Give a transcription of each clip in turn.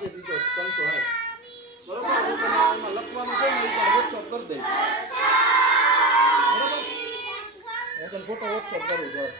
જે દીધો 360 બરોબર. હું તમને એમાં લખવાનું છે ને એ પણ વોટ્સઅપ કરી દઈશ બરોબર. હું તને ફોટો વોટ્સઅપ કરું છું.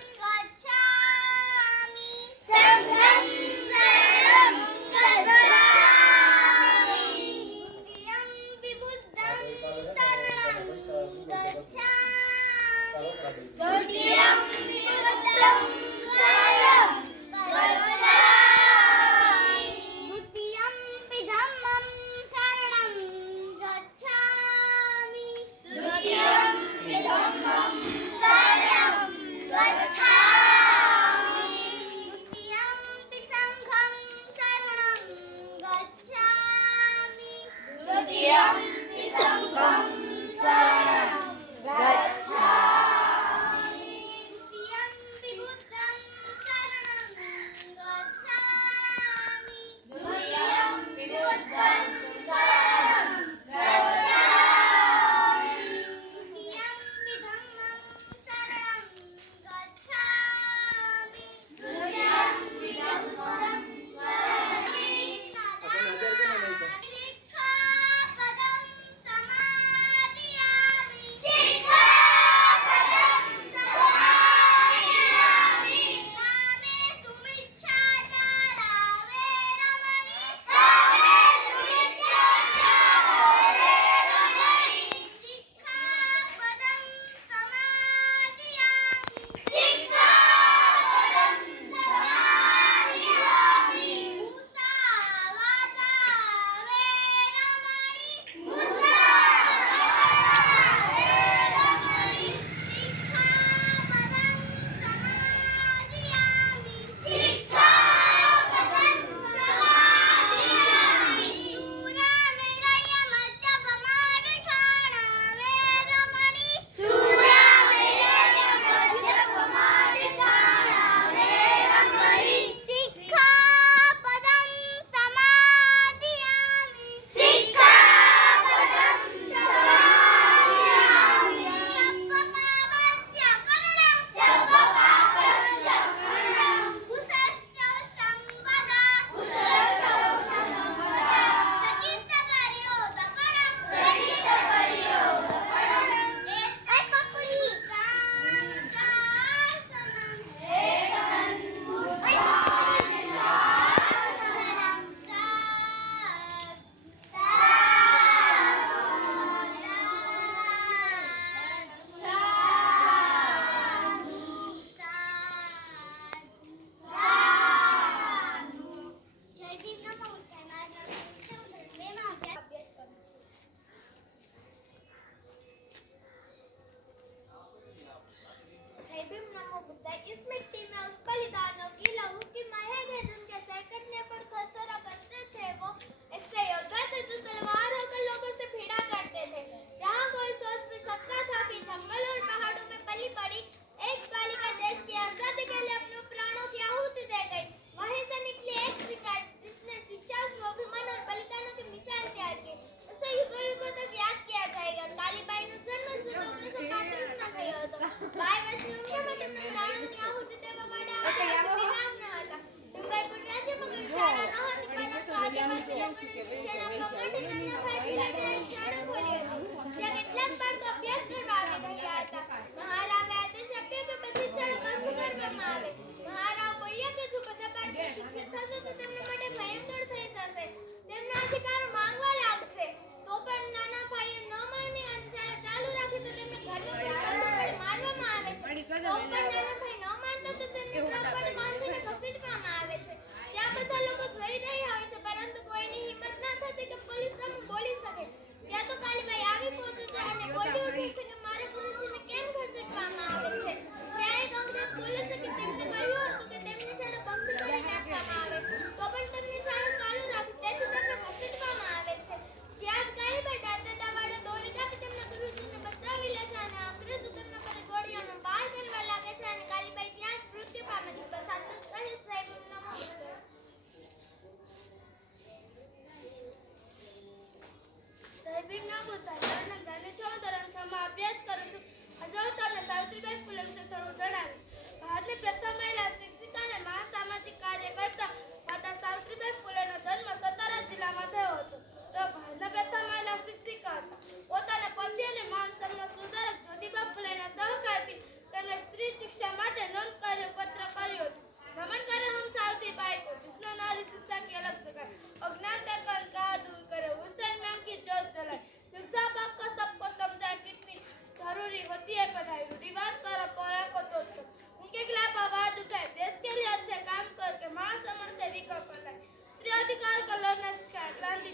પ્રથમ મહિલા શિક્ષિકા અને મહાસામાજિક કાર્યકર્તા માતા સાવિત્રીબાઈ ફૂલેનો જન્મ 17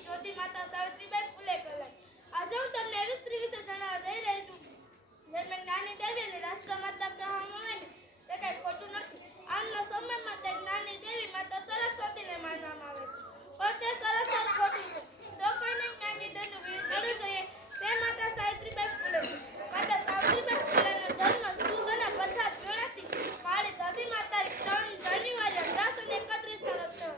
દેવી જ્યોતિ માતા સાવિત્રીબાઈ ફૂલે કહેવાય. આજે હું તમને એવી સ્ત્રી વિશે જણાવવા જઈ રહી છું જેને જ્ઞાની દેવી અને રાષ્ટ્રમાતા કહેવામાં આવે ને તે કઈ ખોટું નથી. આજના સમયમાં તે જ્ઞાની દેવી માતા સરસ્વતીને માનવામાં આવે છે, પણ તે સરસ્વત ખોટું છે. જો કોઈને જ્ઞાની દેવીનું બિરુદ મળવું જોઈએ તે માતા સાવિત્રીબાઈ ફૂલે છે. માતા સાવિત્રીબાઈ ફૂલેનો જન્મ સુદ અને પછાત ગણાતી મારી જાતિ માતા 3 જાન્યુઆરી 1831 ના રોજ થયો.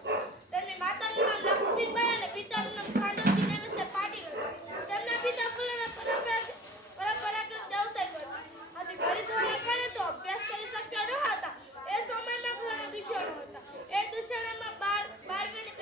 તેમની માતાનું નામ લક્ષ્મીબાઈ અને પિતાનું નામ ખાંડોજી વિશે પાટીલ હતું. તેમના પિતા ફૂલેના પરંપરાગત વ્યવસાય કરતા. આથી ગરીબ હોવાને કારણે તો અભ્યાસ કરી શક્યા ન હતા. એ સમયમાં ઘણા દૂષણો હતા. એ દૂષણોમાં બાળવીની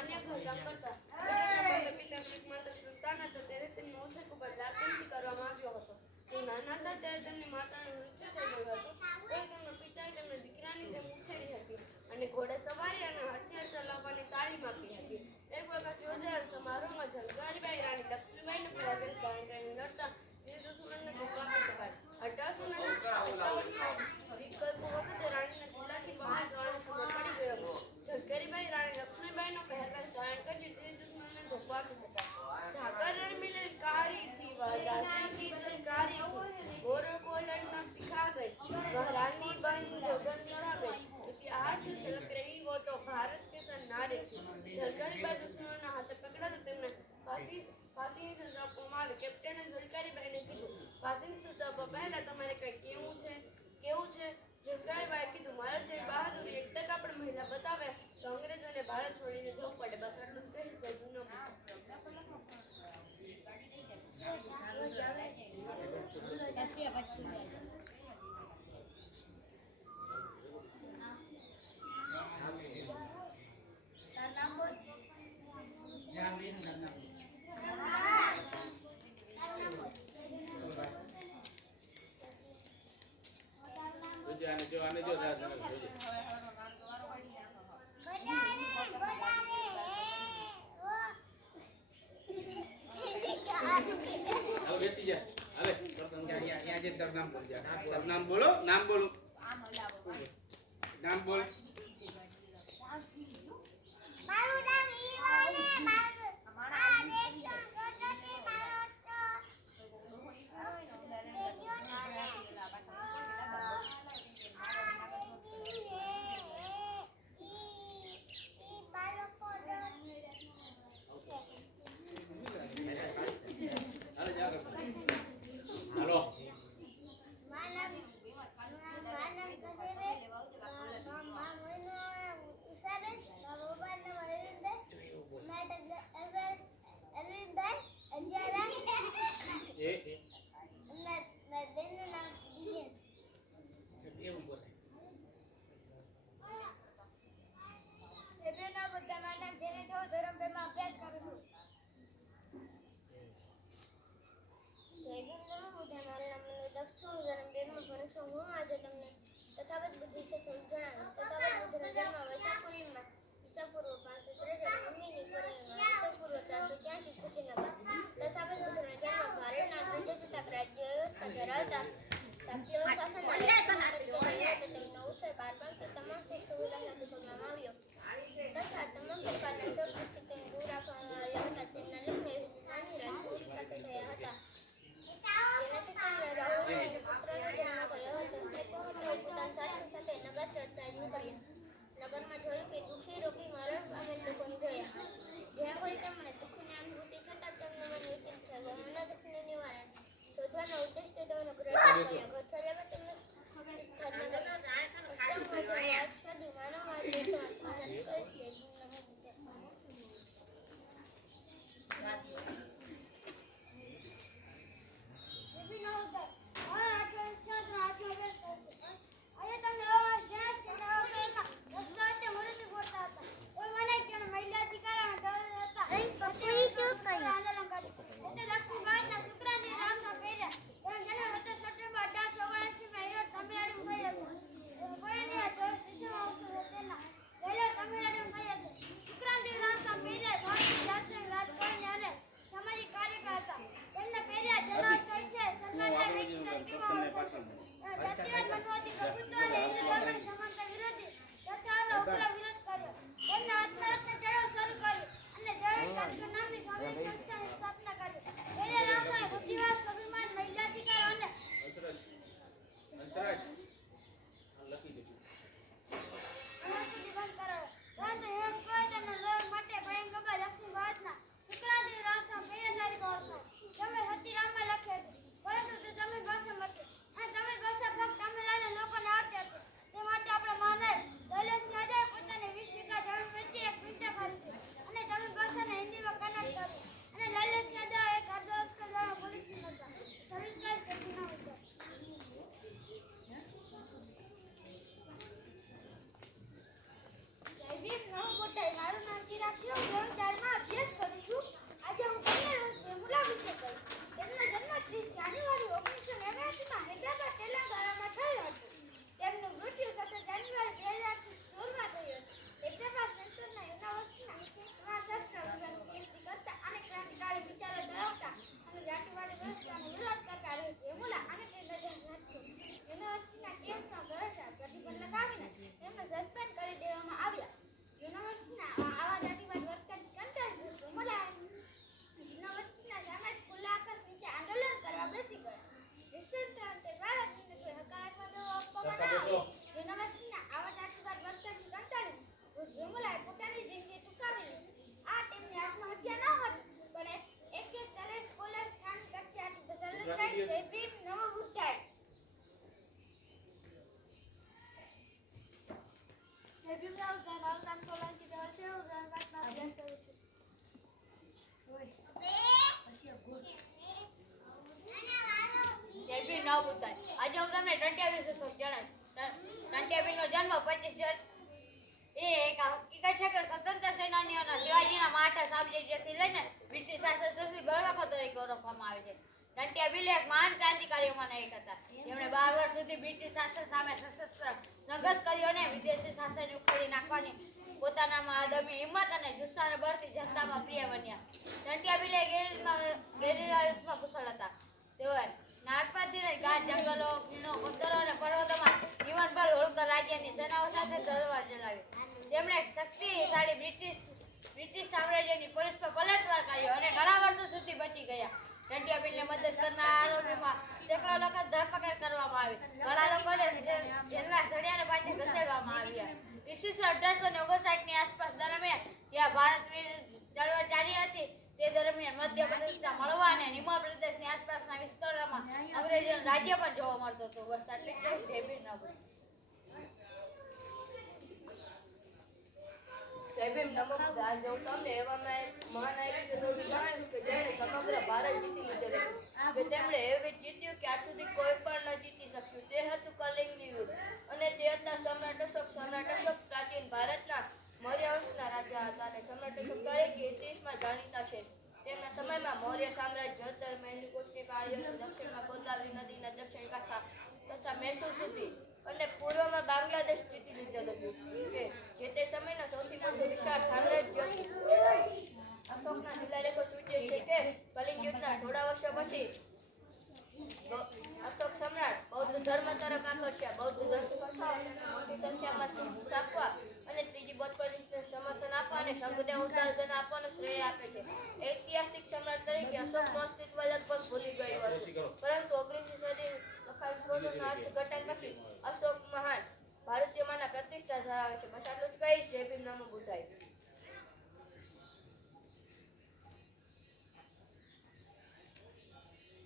અન્ય ઘરકામ કરતા. માતા પિતાનું એકમાત્ર સંતાન હતા ત્યારે તેમનો ઉછેર ખૂબ જ લાડકોડથી કરવામાં આવ્યો હતો. તેઓ નાના હતા ત્યારે તેમની માતાનું મૃત્યુ થઈ ગયું હતું. તો તેમના પિતાએ તેમને દીકરાની જેમ ઉછેરી હતી અને ઘોડેસવારી અને હથિયાર ચલાવવાની તાલીમ આપી હતી. એક વખત યોજાયેલ સમારોહમાં ઝલકારીબાઈ રાણી લક્ષ્મીબાઈને પહેરવેશ ધારણ કરીને લડતા જે દુશ્મનને ધોકો આપી શકાય. 1857 વિકલ્પો વખતે રાણીને કિલ્લાથી બહાર જવાનો સમય પડી ગયો હતો. ઝલકારીબાઈ રાણી લક્ષ્મીબાઈનો પહેરવેશ ધારણ કરી તે દુશ્મનને ધોકો આપી શકાય. ઝાકર મિલે કાળી थी वजह की जलकारी थी गोरों को लड़ना सिखा गई वह रानी बन जोगन दिखा गई इतिहास में झलक रही वो तो भारत के सन नारी थी. ઝલકારીબાઈ દુશ્મનોના હાથે પકડાતા તેમને ફાંસીની સજા આપવામાં આવી. કેપ્ટને ઝલકારીબાઈને કીધું, ફાંસીની સજા આપવા પહેલા તમારે કંઈ કેવું છે? ઝલકારીબાઈએ કીધું, મારા જેવી બહાદુરી 1% પણ મહિલા બતાવે તો અંગ્રેજોને ભારત છોડીને જવું પડે. બસ આટલું જ કહી સજનો આને જો દાદા જોજે. હાલો બેસી જા. હાલે ત્યાં જે તારું નામ બોલ જા. તારું નામ બોલો. નામ બોલો. નામ બોલ. મારું નામ ઈવાને મારું હાલો હું આજે તમને તથાગત બુદ્ધ વિશે થોડું જણાવીશ. તથાગત બુદ્ધનો જન્મ વૈશાખ પૂર્ણિમા ઈસા પૂર્વ 563 મમ્મીની પૂર્ણિમા ઈસા પૂર્વ 483 કુશીનગર. તથાગત બુદ્ધનો જન્મ ભારતના પ્રજાસત્તાક રાજ્ય વ્યવસ્થા ધરાવતા શાક્ય શાસનના રાજ્યમાં તરીકે થયો હતો. તેમનો ઉછેર 12 થી તમામ સુખ સુવિધાઓથી કરવામાં આવ્યો તથા તમામ પ્રકારના શોકથી તેને દૂર રાખવામાં આવ્યા હતા. તેમના લગ્ન નાની રાજકુમારી સાથે થયા હતા જેનાથી તેમને રાહુલ અને પુત્રનો જન્મ થયો હતો. એક વખત તેઓ પોતાની સાથી સાથે નગર ચર્ચાએ નીકળ્યા. નગરમાં જોયું કે દુઃખી રોગી મરણ પામેલ લોકોને જોયા. જ્યાં હોય તેમણે દુઃખની અનુભૂતિ થતાં તેમનું મન વિચલિત થઈ ગયું. એમના દુઃખનું નિવારણ શોધવાનો ઉદ્દેશ તેઓનો ગ્રહ મરાઠા સામ્રાજ્યથી લઈને બ્રિટિશ શાસન સુધી બળવાખો તરીકે ઓળખવામાં આવે છે. ટંટિયા ભીલ એક મહાન ક્રાંતિકારીઓમાંના એક હતા. જેમણે 12 વર્ષ સુધી બ્રિટિશ શાસન સામે સશસ્ત્ર સંઘર્ષ કર્યો અને વિદેશી શાસન ઉખેડી નાખવાની પોતાનામાં અદમ્ય હિંમત અને જુસ્સાને બળથી જનતામાં પ્રિય બન્યા. ટંટિયા ભીલે ગેરીલા યુદ્ધમાં કુશળ હતા. તેઓએ નાટપાથી લઈ ગાઢ જંગલો, ખીણો, બંદરો અને પર્વતોમાં જીવનભર હોલકર રાજ્યની સેનાઓ સાથે તલવાર ચલાવી. તેમણે શક્તિશાળી બ્રિટિશ સામ્રાજ્યની પોલીસ પર પલટવાર કર્યો અને ઘણા વર્ષો સુધી બચી ગયા. ટંટિયા ભીલને મદદ કરનાર આરોપીમાં સેંકડો લોકો ધરપકડ કરવામાં આવી. ઘણા લોકોને જેલના સળિયાને પાછી ખસેડવામાં આવ્યા. ઈસવીસન 1859 ની આસપાસ દરમિયાન જ્યાં ભારત ચળવળ ચાલી હતી તે દરમિયાન મધ્યપ્રદેશના મળવા અને નિમા પ્રદેશની આસપાસના વિસ્તારોમાં અંગ્રેજોનું રાજ્ય પણ જોવા મળતું હતું. બસ આટલી જ કહીશ. જય ભીમ. જય ભીમ નમો બુદ્ધાય. આજે હું તમને એવામાં એક મહાનાયક વિશે થોડું જણાવીશ કે જેણે સમગ્ર ભારત જીતી લીધેલું કે તેમણે એવી જીત્યું કે આજ સુધી કોઈ પણ ન જીતી શક્યું. તે હતું કલિંગનું યુદ્ધ અને તે હતા સમ્રાટ અશોક. સમ્રાટ અશોક પ્રાચીન ભારતના મૌર્ય વંશના રાજા હતા અને સમ્રાટ અશોક તરીકે ઇતિહાસમાં જાણીતા છે. તેમના સમયમાં મૌર્ય સામ્રાજ્ય જળતર, મેંદુકુટની પહાડીઓ, દક્ષિણમાં ગોદાવરી નદીના દક્ષિણ કાંઠા તથા મૈસૂર સુધી અને પૂર્વમાં બાંગ્લાદેશ જીતી લીધેલું હતું કે જે તે સમયના સૌથી મોટું વિશાળ સામ્રાજ્ય હતું. અશોકના શિલાલેખો સૂચવે છે કે કલિંગ યુદ્ધના થોડા વર્ષો પછી અશોક સમ્રાટ બૌદ્ધ ધર્મ તરફ આકર્ષ્યા. બૌદ્ધ ધર્મકથાઓ મોટી સંખ્યામાં સ્થાપવા અને ત્રીજી બૌદ્ધ પરિષદને સમર્થન આપવા અને સંઘને ઉત્તરાધન આપવાનો શ્રેય આપે છે. ઐતિહાસિક સમ્રાટ તરીકે અશોકનું અસ્તિત્વ લગભગ ભૂલી ગયું હતું, પરંતુ 19મી સદી લખાયેલ સ્ત્રોતોના અર્થઘટન પછી અશોક મહાન ભારતીયોમાંના પ્રતિષ્ઠા ધરાવે છે. બસ આટલું જ કહીશ. જય ભીમ નમો બુદ્ધાય.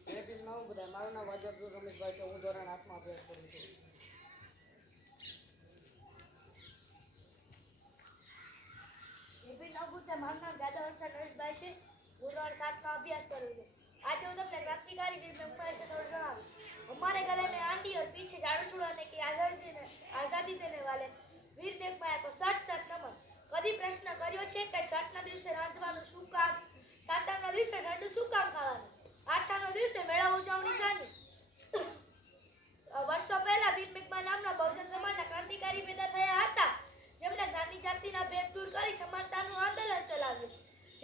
જય ભીમ નમો બુદ્ધાય. મારું નામ વાજરદુર રમેશભાઈ છે. હું ધોરણ 8માં અભ્યાસ કરું છું. જય ભીમ નમો બુદ્ધાય. મારું નામ જાદવ હર્ષદ નરેશભાઈ છે. હું ધોરણ 7માં અભ્યાસ કરું છું. આજે હું તમને ક્રાંતિકારી વીર મેઘમાયા વિશે થોડું જણાવીશ. हमारे गले में आंधी और पीछे झाड़ू छुड़ाने की आजादी देने वाले वीर मेघमाया को सच सच नमन. कभी प्रश्न કર્યો છે કે છઠના દિવસે રાંધવાનું શું કામ, સાતમના દિવસે ઠંડુ શું કામ ખાવાનું, આઠમના દિવસે મેળા ઉજવણી શાની? વર્ષો પહેલા વીર મેઘમાયા નામના બહુજન સમાજના ક્રાંતિકારી પેદા થયા હતા, જેમણે જ્ઞાતિ જાતિના ભેદ દૂર કરી સમાનતાનું આંદોલન ચલાવ્યું,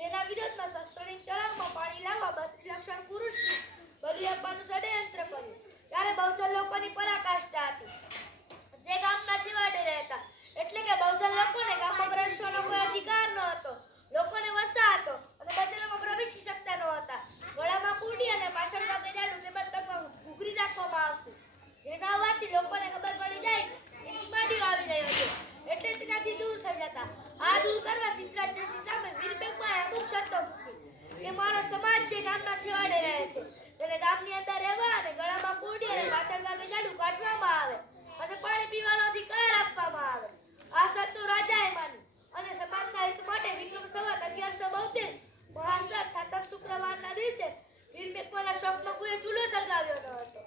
જેના વિરોધમાં શસ્ત્રોની તળાવમાં પાણી લાવવા 32 લક્ષણ પુરુષની બલી આપવાનું ષડયંત્ર કર્યું. ત્યારે બહુજન લોકોની પરાકાષ્ઠા હતી. જે ગામના છેવાડે રહેતા એટલે કે બહુજન લોકોને ગામમાં પ્રવેશવાનો કોઈ અધિકાર ન હતો. લોકોને વસા હતો અને બજારોમાં પ્રવેશી શકતા ન હતા. ગળામાં કુંડી અને પાછળ ભાગે જાડું જેમાં ટકમાં ઘૂઘરી રાખવામાં આવતું, જેના હોવાથી લોકોને ખબર પડી જાય કે સીમાડીઓ આવી રહ્યો છે એટલે તેનાથી દૂર થઈ જતા. આ દૂર કરવા સિદ્ધરાજ જયસિંહ સામે વીર મેઘમાયાએ અમુક શરતો મૂકી કે મારો સમાજ જે ગામના છેવાડે રહે છે તેને ગામની અંદર રહેવા અને ગળામાં કુંડી અને પાછળ ભાગે જાડું કાઢવામાં આવે અને પાણી પીવાનો અધિકાર આપવામાં આવે. આ શરતો રાજાએ માની અને સમાજના હિત માટે વિક્રમ સંવત 1172 મહાસત સાતમ શુક્રવારના દિવસે વીર મેઘમાયાના શોકમાં કોઈએ ચૂલો સળગાવ્યો ન હતો.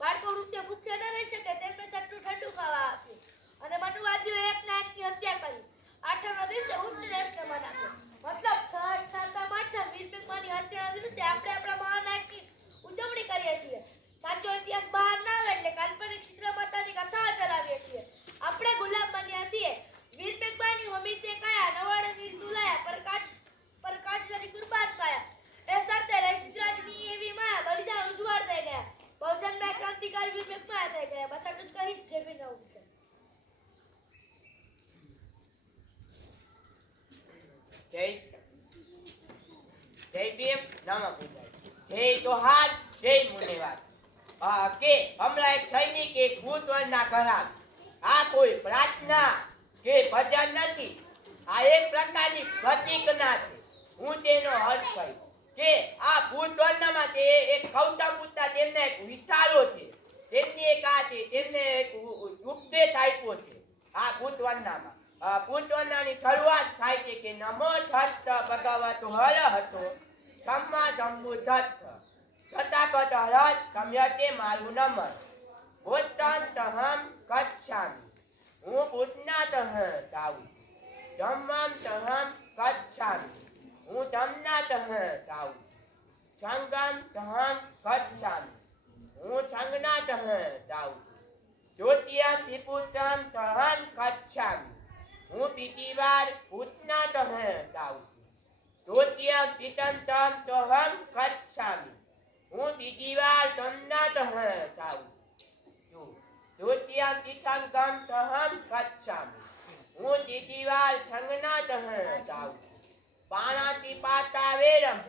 બાળકો નૃત્ય ભૂખ્યા ન રહી શકે તેમને ચટનું ઠંડુ ખાવા આપ્યું અને મનુવાદીઓએ એકના એકની હત્યા કરી. આઠમના દિવસે ઊંટ રેસને મનાવ્યો. મતલબ છઠ, સાતમ, આઠમ વીર મેઘમાયાની હત્યાના દિવસે આપણે આપણા મહાનાયકની ઉજવણી કરીએ છીએ. સાચો ઇતિહાસ બહાર ના આવે એટલે કાલ્પનિક ચિત્રમાતાની કથાઓ ચલાવીએ છીએ. આપણે ગુલામ બન્યા છીએ. વીર મેઘમાયાની હમીતે કાયા નવાડે નીર તુલાયા પરકાશ કરી કુરબાન કાયા. એ શરતે રહી સિદ્ધરાજની એવી માયા બલિદાન ઉજવાળ થઈ ગયા. બહુજનમાં ક્રાંતિકારી વીર મેઘમાયા થઈ ગયા. બસ આટલું જ કહીશ. જય ભીમ નમો બુદ્ધાય. જય ભીમ નમો બુદ્ધાય. જય જોહાર, જય મુનિવાર. કે હમણાં એક સૈનિક એક ભૂતવળના કરાર. આ કોઈ પ્રાર્થના કે ભજન નથી, આ એક પ્રકારની પ્રતિજ્ઞા છે. હું તેનો અર્થ કહીશ કે આ ભૂતવળનામાં તે એક ગૌતમ બુદ્ધના તેમને એક વિચારો છે, તેમની એક આ છે, તેમને એક ઉપદેશ આપ્યો છે. આ ભૂતવળનામાં ભૂતવળનાની શરૂઆત થાય છે કે નમો તસ્ત ભગવતો અરહતો સમ્મા સંબુદ્ધસ્સ તથાગત હરત સમ્યતે મારું નમન ભૂતંતહમ ગચ્છામિ. હું ભૂતનાથ જાઉં છું. ધમ્મંતહમ ગચ્છામિ. હું જાઉં સંગમ ધમ ગચ્છામિ હું સંગનાથ જાઉં જ્યોતિયમ વિભૂતમ સહમ ગચ્છામિ હું બીજી વાર ભૂતનાથ જાઉં જ્યોતિયમ પિતંતમ સહમ ગચ્છામિ હું બીજી વાર સોમનાથ જાઉં જ્યોતિયમ પિતંતમ સહમ ગચ્છામિ હું બીજી વાર સંગનાથ જાઉં પાણાતિ પાતા વેરમ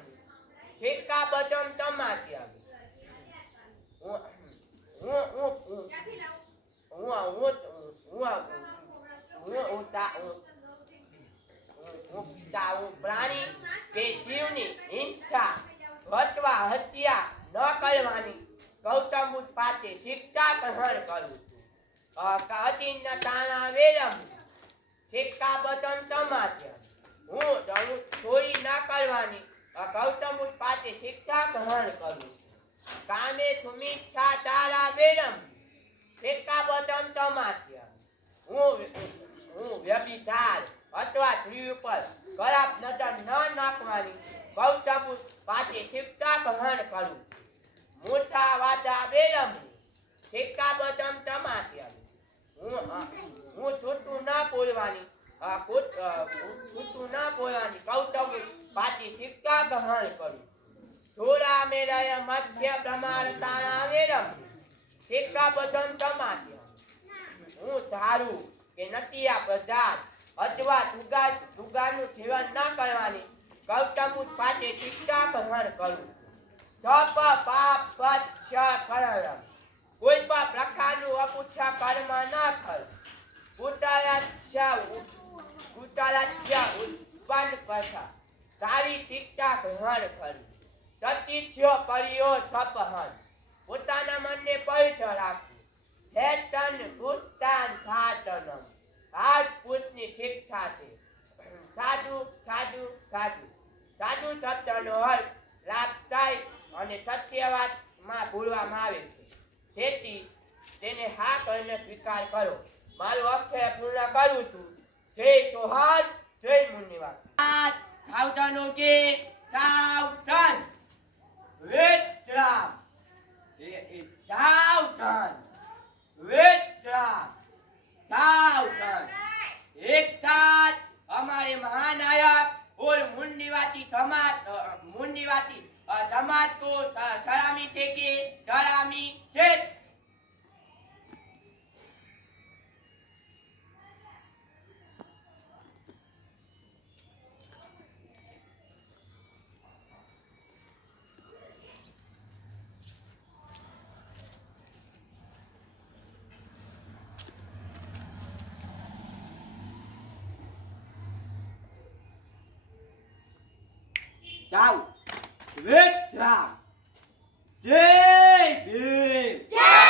સિક્કાપદમ તમાત્યામિ હું પ્રાણી કે જીવની હિંસા અથવા હત્યા ન કરવાની ગૌતમ બુદ્ધ પાસે શિક્ષા ગ્રહણ કરું છું અતિન્ન તાણા વેરમ સિક્કાપદમ તમાત્યામિ હું ચોરી ન કરવાની ગૌતમ બુદ્ધ પાસે શિક્ષા ગ્રહણ કરું કામે સુમિચ્છા તારા વેરમ સિક્કાપદમ તમાત્યામિ હું વ્યભિચાર અથવા સ્ત્રી ઉપર ખરાબ નજર ન નાખવાની ગૌતમ બુદ્ધ પાસે શિક્ષા ગ્રહણ કરું મૂઠા વાચા વેરમ સિક્કાપદમ તમાત્યામિ હું છૂટું ન બોલવાની ગૌતમ બુદ્ધ પાસે શિક્ષા ગ્રહણ કરું થોડા મેળાય મધ્ય પ્રમાણ તાણા વેરમ સિક્કાપદમ તમાત્યામિ હું ધારું કે નતિયા પદાર્થ અથવા જુગારનું સેવન ન કરવાની ગૌતમ બુદ્ધ પાસે શિક્ષા ગ્રહણ કરું તપ પાપ પચ્છ કરમ કોઈ પણ પ્રકારનું અપુચ્છ કર્મ ન કર ઉત્તરાચ્છ ઉત્પન્ન કરતા સારી શિક્ષા ગ્રહણ કરી તતિથ્ય પરિયો તપહન પોતાના મનને પવિત્ર રાખવું હેતન ભૂતાન સાતનમ રાજપૂતની શિક્ષા છે સાધુ સાધુ સાધુ સાધુ શબ્દનો અર્થ લાભદાયક અને સત્યવાદમાં બોલવામાં આવે છે તેથી તેને હા કરીને સ્વીકાર કરો મારું અક્ષર પૂર્ણ કરું છું જય જોહાર જય મુનિવાર સાવધાનો કે સાવધાન વેદરામ સાવધાન વેદરામ સાવધાન એક સાથ हमारे महानायक और मुन्नीवाती समाज को सलामी છે કે સલામી છે જાઓ વેદ રામ જય ભીમ જય